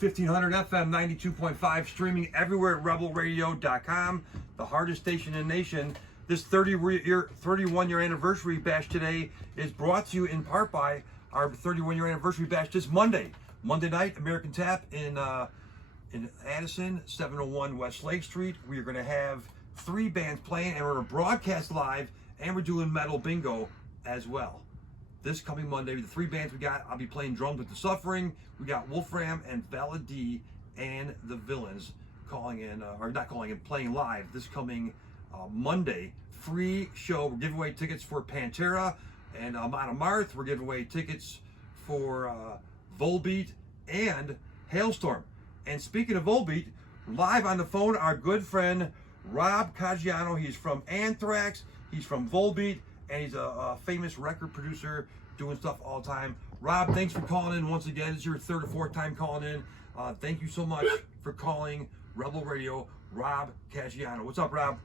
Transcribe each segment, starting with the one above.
1500 FM 92.5, streaming everywhere at rebelradio.com, the hardest station in the nation. This 31-year anniversary bash today is brought to you in part by our 31-year anniversary bash this Monday night, American Tap in Addison, 701 West Lake Street. We are going to have 3 bands playing, and we're going to broadcast live, and we're doing metal bingo as well. This coming Monday, the 3 bands we got, I'll be playing drums with The Suffering. We got Wolfram and Valid D and The Villains playing live this coming Monday. Free show. We're giving away tickets for Pantera and Amon Amarth. We're giving away tickets for Volbeat and Hailstorm. And speaking of Volbeat, live on the phone, our good friend Rob Caggiano. He's from Anthrax, he's from Volbeat, and he's a famous record producer doing stuff all the time. Rob, thanks for calling in once again. It's your 3rd or 4th time calling in. Thank you so much for calling Rebel Radio. Rob Caggiano. What's up, Rob?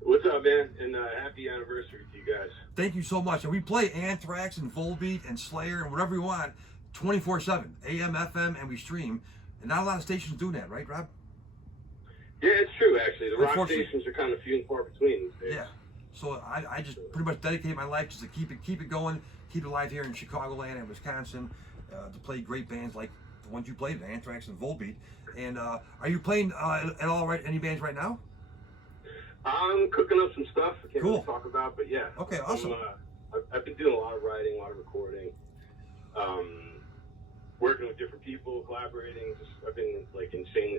What's up, man? And happy anniversary to you guys. Thank you so much. And we play Anthrax and Volbeat and Slayer and whatever you want 24/7, AM, FM, and we stream. And not a lot of stations doing that, right, Rob? Yeah, it's true, actually. The rock stations are kind of few and far between these days. Yeah. So I just pretty much dedicate my life just to keep it going, keep it alive here in Chicagoland and Wisconsin, to play great bands like the ones you played, Anthrax and Volbeat. And are you playing at all any bands right now? I'm cooking up some stuff I can't really talk about, but yeah. Okay, awesome. I've been doing a lot of writing, a lot of recording, working with different people, collaborating. I've been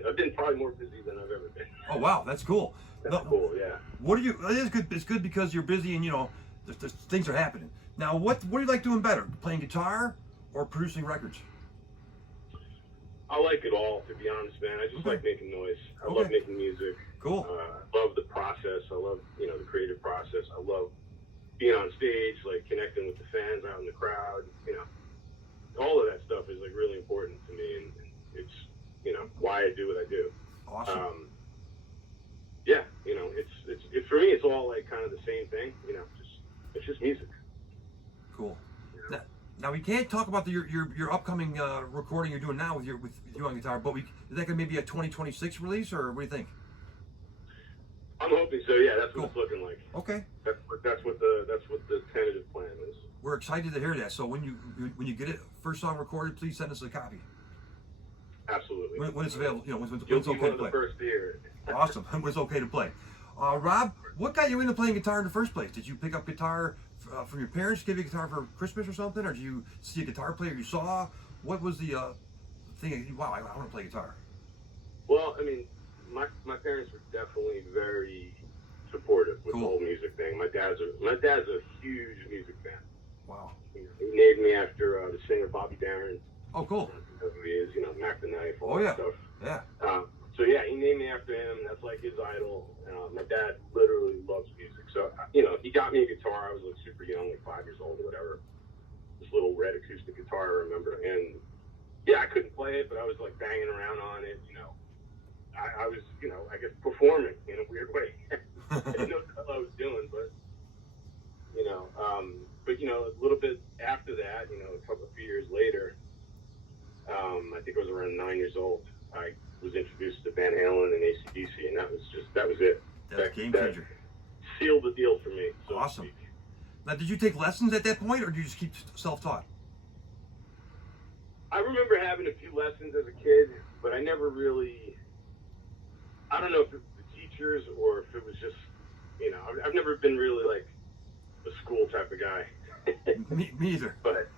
I've been probably more busy than I've ever been. Oh wow, that's cool. That's cool, yeah. It is good. It's good because you're busy and there's things are happening. Now, what do you like doing better, playing guitar or producing records? I like it all, to be honest, man. I just like making noise. I love making music. Cool. I love the process. I love, the creative process. I love being on stage, like connecting with the fans out in the crowd. All of that stuff is like really important to me, and it's why I do what I do. Awesome. Yeah, it's for me. It's all like kind of the same thing. It's just music. Cool. Now we can't talk about your upcoming recording you're doing now with you on guitar, but is that gonna maybe a 2026 release, or what do you think? I'm hoping so. Yeah, that's what it's looking like. Okay. That's what the tentative plan is. We're excited to hear that. So when you get it, first song recorded, please send us a copy. Absolutely. When it's available, when it's You'll be okay one to of the play. first to hear it. Awesome. When it's okay to play. Rob, what got you into playing guitar in the first place? Did you pick up guitar from your parents, give you a guitar for Christmas or something, or did you see a guitar player you saw? What was the thing? Wow, I want to play guitar. Well, I mean, my parents were definitely very supportive with the whole music thing. My dad's a huge music fan. Wow. He named me after the singer Bobby Darin. Oh, cool. Who he is, Mac the Knife, all that stuff. Yeah. So yeah, he named me after him. That's like his idol. My dad literally loves music. So, he got me a guitar. I was like super young, like 5 years old or whatever. This little red acoustic guitar, I remember. And yeah, I couldn't play it, but I was like banging around on it, I was, I guess performing in a weird way. I didn't know what the hell I was doing, but, a little bit after that, a few years later, I think I was around 9 years old, I was introduced to Van Halen and AC/DC, and that was it. That's a game changer. That sealed the deal for me. So awesome. Now, did you take lessons at that point, or did you just keep self-taught? I remember having a few lessons as a kid, but I never really, I don't know if it was the teachers or if it was just, I've never been really like a school type of guy. me either. But,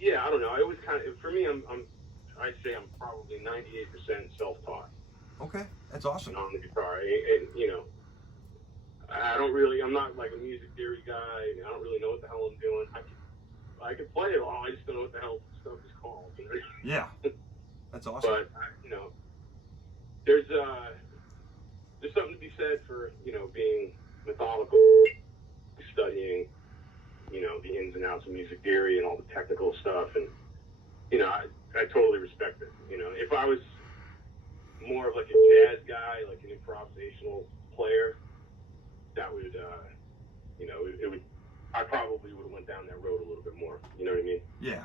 yeah, I don't know. I always kind of, for me, I'd say I'm probably 98% self-taught. Okay, that's awesome. On the guitar, and I'm not like a music theory guy. I don't really know what the hell I'm doing. I can play it all. I just don't know what the hell stuff is called. Yeah, that's awesome. But there's something to be said for being methodical, studying the ins and outs of music theory and all the technical stuff, and I totally respect it. If I was more of like a jazz guy, like an improvisational player, that would it would. I probably would have went down that road a little bit more. You know what I mean? Yeah.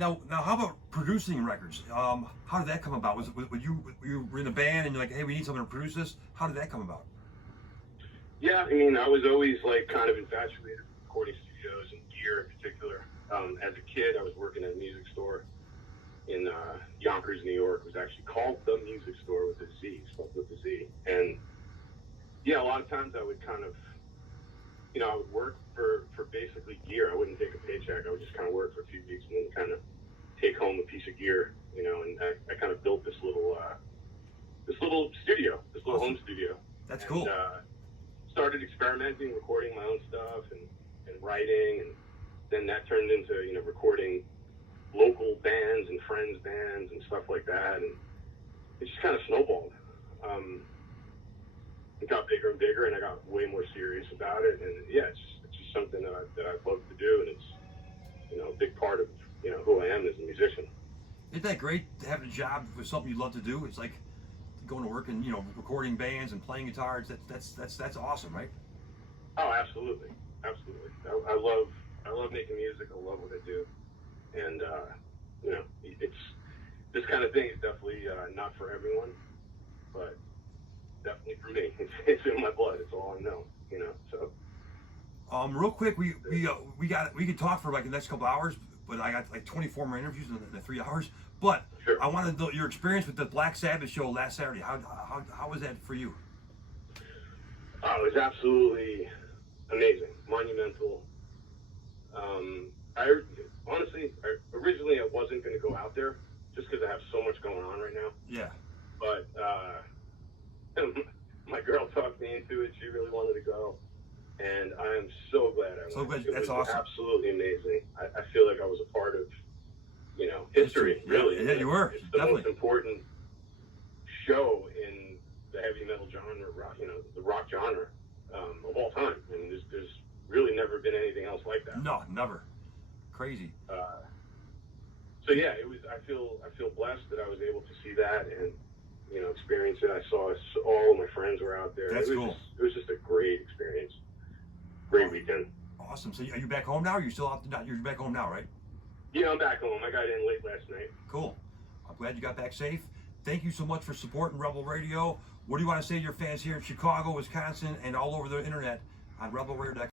Now, how about producing records? How did that come about? Was you were in a band and you're like, hey, we need someone to produce this? How did that come about? Yeah, I mean, I was always like kind of infatuated with recording studios and gear in particular. As a kid, I was working at a music store in Yonkers, New York. It was actually called The Music Store with a Z, spelled with a Z. And yeah, a lot of times I would kind of, I would work for basically gear. I wouldn't take a paycheck. I would just kind of work for a few weeks and then kind of take home a piece of gear, and I kind of built this little studio, this little home studio. That's cool. Started experimenting, recording my own stuff and writing, and then that turned into, recording local bands and friends' bands and stuff like that, and it just kind of snowballed. It got bigger and bigger, and I got way more serious about it, and yeah, it's just something that I love to do, and it's, a big part of, who I am as a musician. Isn't that great to have a job with something you love to do? It's like going to work and recording bands and playing guitars. That's awesome, right? Oh, absolutely. I love making music. I love what I do, and it's this kind of thing is definitely not for everyone, but definitely for me. It's in my blood. It's all I know. So. Real quick, we could talk for like the next couple hours, but I got like 24 more interviews in the 3 hours. But sure. I wanted to know your experience with the Black Sabbath show last Saturday. How was that for you? Oh, it was absolutely amazing, monumental. Originally I wasn't going to go out there just because I have so much going on right now. Yeah. But my girl talked me into it. She really wanted to go, and I am so glad I went. So glad. It That's was awesome. Absolutely amazing. I feel like I was a part of, history. Really. Yeah, you were. It's the Definitely. most important show in the heavy metal genre, the rock genre of all time. I mean, there's really never been anything else like that. No, never. Crazy. So yeah, it was. I feel blessed that I was able to see that and experience it. I saw all of my friends were out there. That's cool. It was just a great experience. Great weekend. Awesome. So are you back home now? Or are you still out? You're back home now, right? Yeah, I'm back home. I got in late last night. Cool. I'm glad you got back safe. Thank you so much for supporting Rebel Radio. What do you want to say to your fans here in Chicago, Wisconsin, and all over the internet on rebelradio.com?